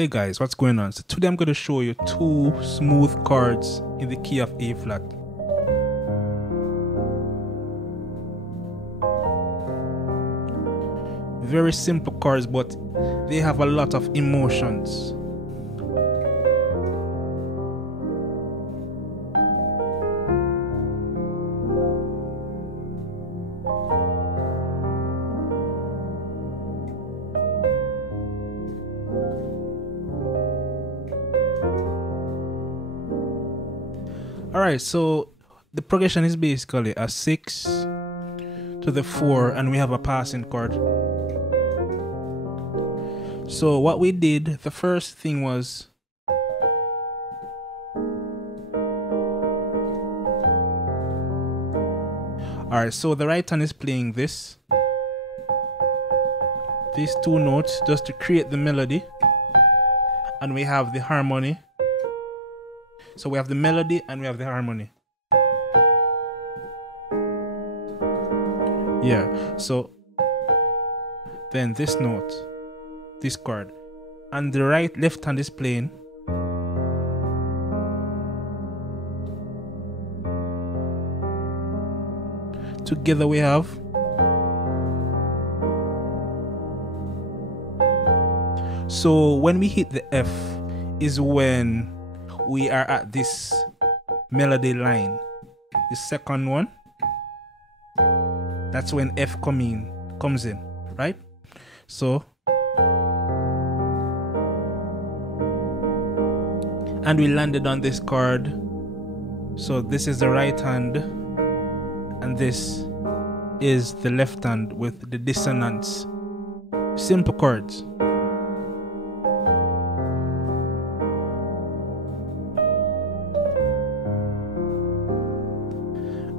Hey guys, what's going on? So today I'm going to show you two smooth chords in the key of A flat. Very simple chords, but they have a lot of emotions. Alright, so the progression is basically a 6 to the 4 and we have a passing chord. So what we did, the first thing was alright, so the right hand is playing these two notes just to create the melody, and we have the harmony. So we have the melody and we have the harmony. Yeah, so then this note, this chord, and the left hand is playing. Together we have so when we hit the F is when we are at this melody line. The second one, that's when F comes in, right? So, and we landed on this chord. So this is the right hand, and this is the left hand with the dissonance. Simple chords.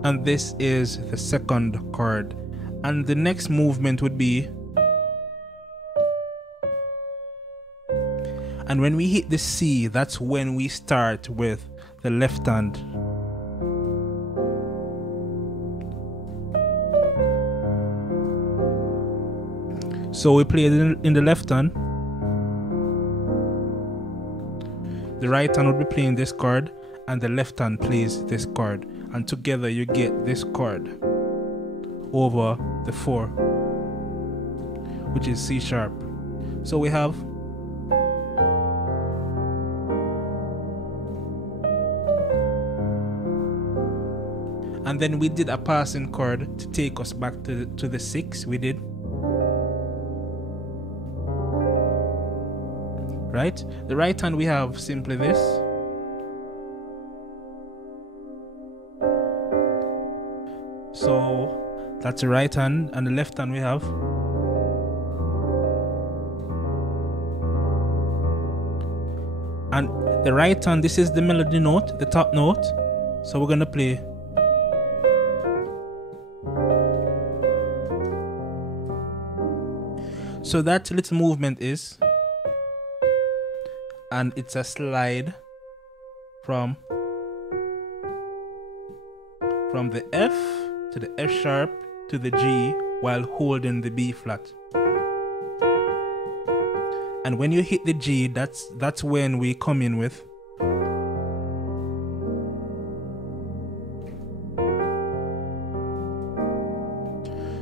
And this is the second chord, and the next movement would be, and when we hit the C, that's when we start with the left hand. So we play it in the left hand, the right hand would be playing this chord, and the left hand plays this chord, and together you get this chord over the 4, which is C sharp. So we have and then we did a passing chord to take us back to the 6. We did, right? The right hand we have simply this. So that's the right hand, and the left hand we have. And the right hand, this is the melody note, the top note. So we're gonna play. So that little movement is, and it's a slide from the F to the F sharp to the G while holding the B flat. And when you hit the G, that's when we come in with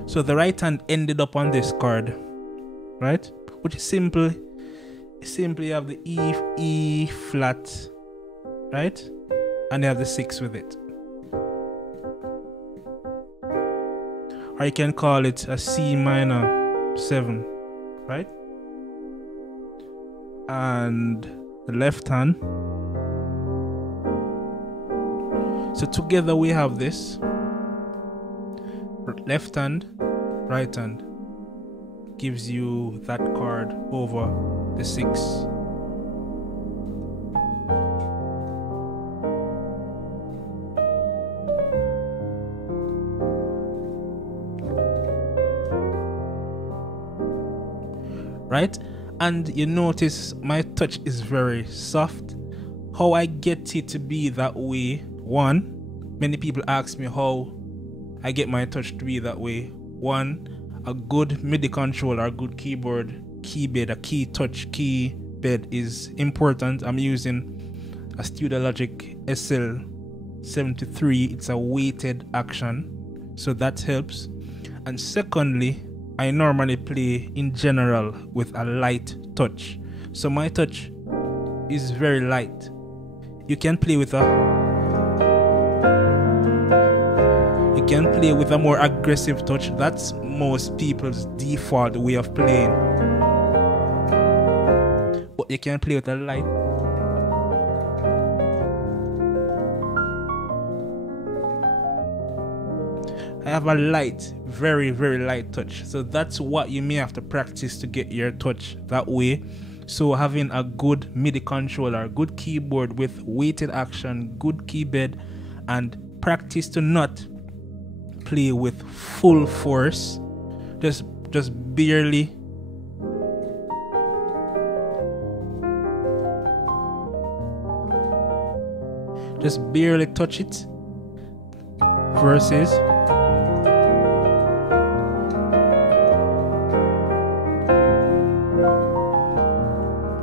so the right hand ended up on this chord, right? Which is simply you have the E flat, right? And you have the 6 with it. Or you can call it a C minor 7, right? And the left hand. So together we have this. Left hand, right hand gives you that chord over the 6. Right? And you notice my touch is very soft. How I get it to be that way, one, many people ask me how I get my touch to be that way. One, a good MIDI controller, a good keyboard, keybed, a key touch, key bed is important. I'm using a Studio Logic SL73. It's a weighted action, so that helps. And secondly, I normally play in general with a light touch. So my touch is very light. You can play with a more aggressive touch. That's most people's default way of playing. But you can play with a light. I have a light, very, very light touch. So that's what you may have to practice to get your touch that way. So having a good MIDI controller, good keyboard with weighted action, good key bed, and practice to not play with full force. Just barely. Just barely touch it. Versus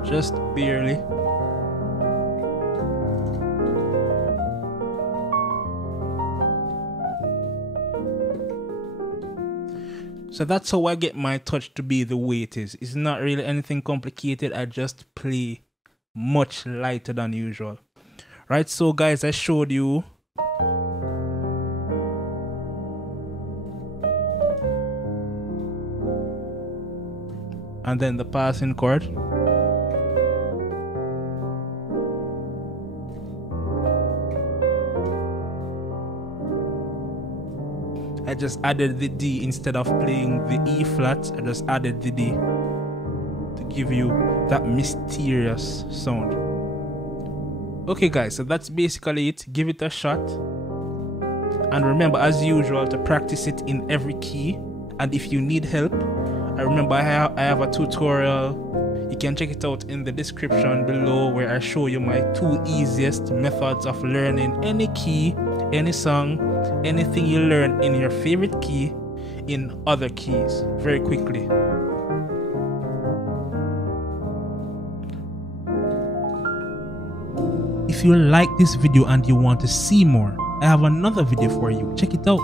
just barely. So that's how I get my touch to be the way it is. It's not really anything complicated. I just play much lighter than usual. Right, so guys, I showed you and then the passing chord. I just added the D instead of playing the E flat. I just added the D to give you that mysterious sound. Okay guys, so that's basically it. Give it a shot. And remember, as usual, to practice it in every key. And if you need help, I remember I have a tutorial. You can check it out in the description below, where I show you my 2 easiest methods of learning any key, any song, anything you learn in your favorite key in other keys very quickly. If you like this video and you want to see more, I have another video for you. Check it out.